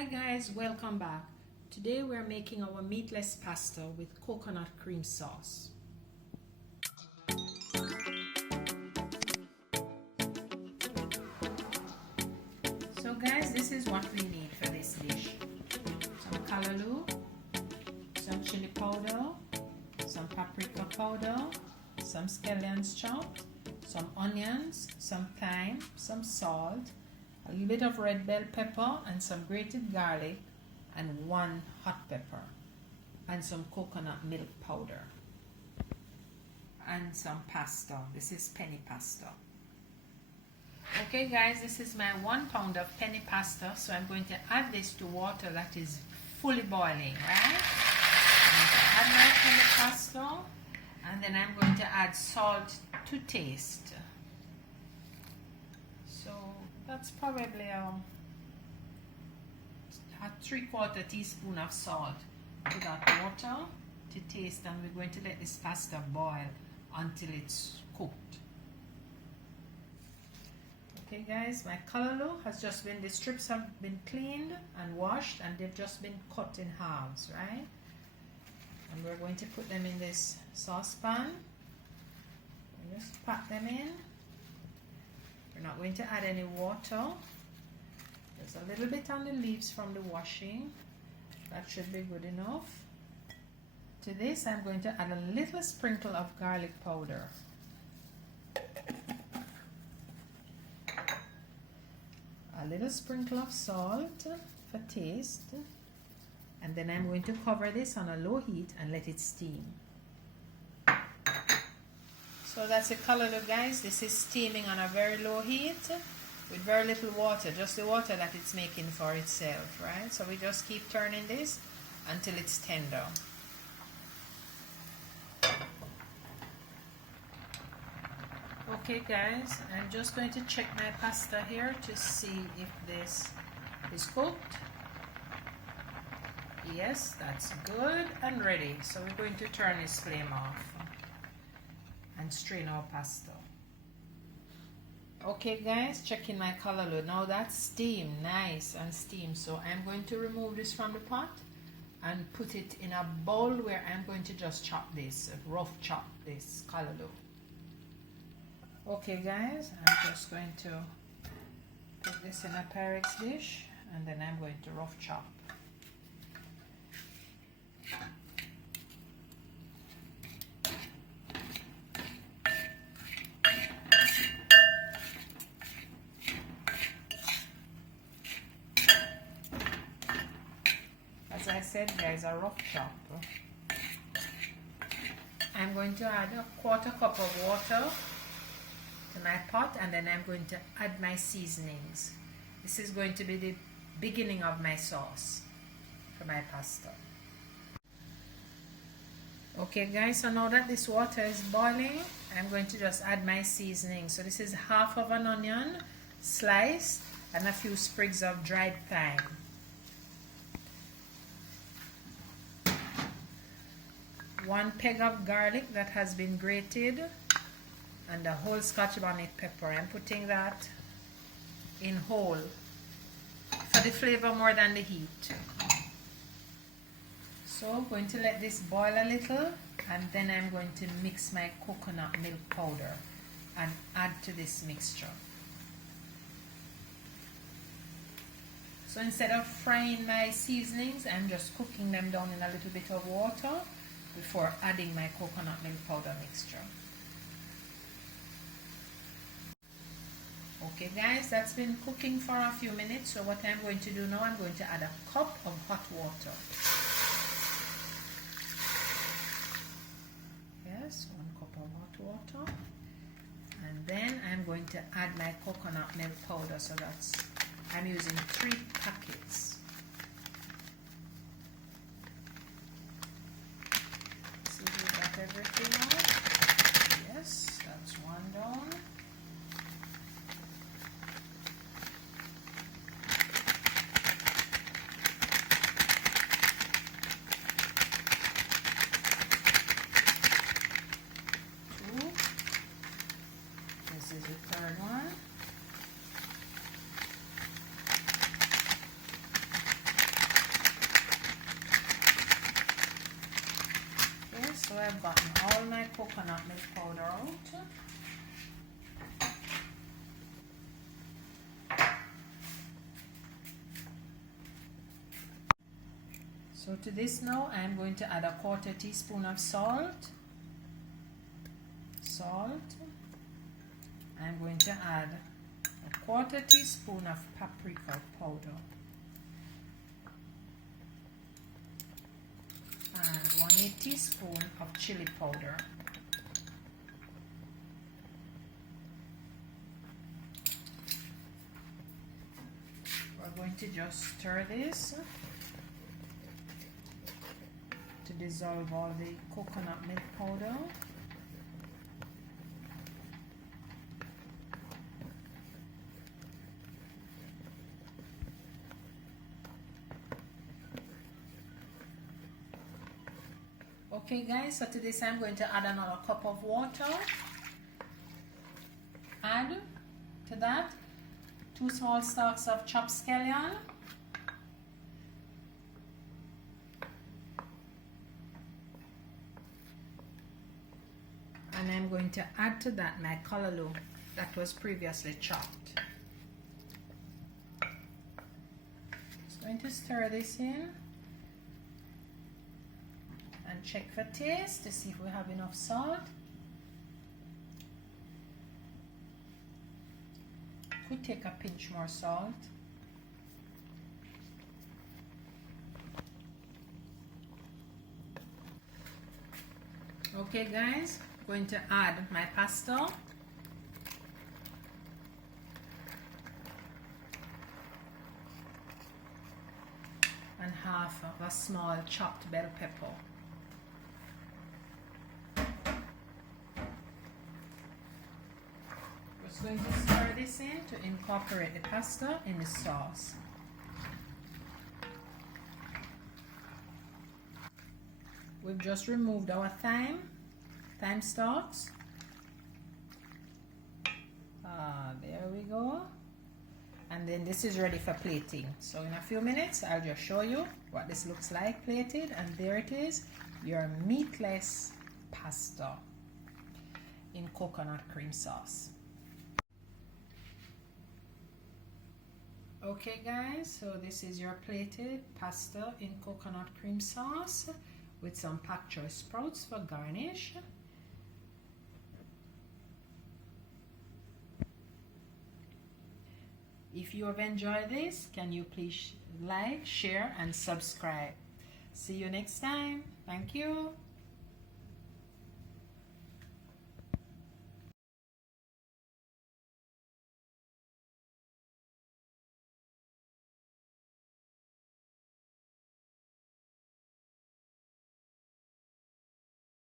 Hi guys, welcome back. Today we're making our meatless pasta with coconut cream sauce. So guys, this is what we need for this dish. Some callaloo, some chili powder, some paprika powder, some scallions chopped, some onions, some thyme, some salt, a little bit of red bell pepper and some grated garlic and 1 hot pepper and some coconut milk powder and some pasta. This is penny pasta. Okay guys, this is my 1 pound of penny pasta, so I'm going to add this to water that is fully boiling, right? I'm going to add my penny pasta and then I'm going to add salt to taste. So that's probably a 3/4 teaspoon of salt to that water to taste, and we're going to let this pasta boil until it's cooked. Okay guys, my callaloo has just been, the strips have been cleaned and washed and they've just been cut in halves, right? And we're going to put them in this saucepan. Just pat them in. We're not going to add any water. There's a little bit on the leaves from the washing. That should be good enough. To this, I'm going to add a little sprinkle of garlic powder. A little sprinkle of salt for taste. And then I'm going to cover this on a low heat and let it steam. So that's the callaloo guys. This is steaming on a very low heat with very little water, just the water that it's making for itself, right? So we just keep turning this until it's tender. Okay guys, I'm just going to check my pasta here to see if this is cooked. Yes, that's good and ready. So we're going to turn this flame off and strain our pasta. Okay guys, checking my callaloo. Now that's steamed, nice and steamed. So I'm going to remove this from the pot and put it in a bowl where I'm going to just chop this, rough chop this callaloo. Okay guys, I'm just going to put this in a Pyrex dish and then I'm going to rough chop. As I said guys, a rough chop. I'm going to add a 1/4 cup of water to my pot and then I'm going to add my seasonings. This is going to be the beginning of my sauce for my pasta. Okay guys, so now that this water is boiling, I'm going to just add my seasoning. So this is 1/2 of an onion sliced and a few sprigs of dried thyme. 1 peg of garlic that has been grated and a whole Scotch bonnet pepper. I'm putting that in whole for the flavor more than the heat. So I'm going to let this boil a little and then I'm going to mix my coconut milk powder and add to this mixture. So instead of frying my seasonings, I'm just cooking them down in a little bit of water before adding my coconut milk powder mixture. Okay guys, that's been cooking for a few minutes. So what I'm going to do now, I'm going to add a cup of hot water. Yes, 1 cup of hot water. And then I'm going to add my coconut milk powder. So that's, I'm using 3 packets. See if we got everything out. Yes, that's 1 down. This is the 3rd one. So to this now, I'm going to add a 1/4 teaspoon of salt. I'm going to add a 1/4 teaspoon of paprika powder. And 1/8 teaspoon of chili powder. We're going to just stir this to dissolve all the coconut milk powder. Okay guys, so to this I'm going to add another cup of water. Add to that 2 small stalks of chopped scallion. And I'm going to add to that my callaloo that was previously chopped. Just going to stir this in and check for taste to see if we have enough salt. Could take a pinch more salt. Okay guys, going to add my pasta and half of a small chopped bell pepper. We're going to stir this in to incorporate the pasta in the sauce. We've just removed our thyme stalks. There we go. And then this is ready for plating. So in a few minutes, I'll just show you what this looks like plated. And there it is, your meatless pasta in coconut cream sauce. Okay guys, so this is your plated pasta in coconut cream sauce with some pak choy sprouts for garnish. If you have enjoyed this, can you please like, share and subscribe. See you next time. Thank you.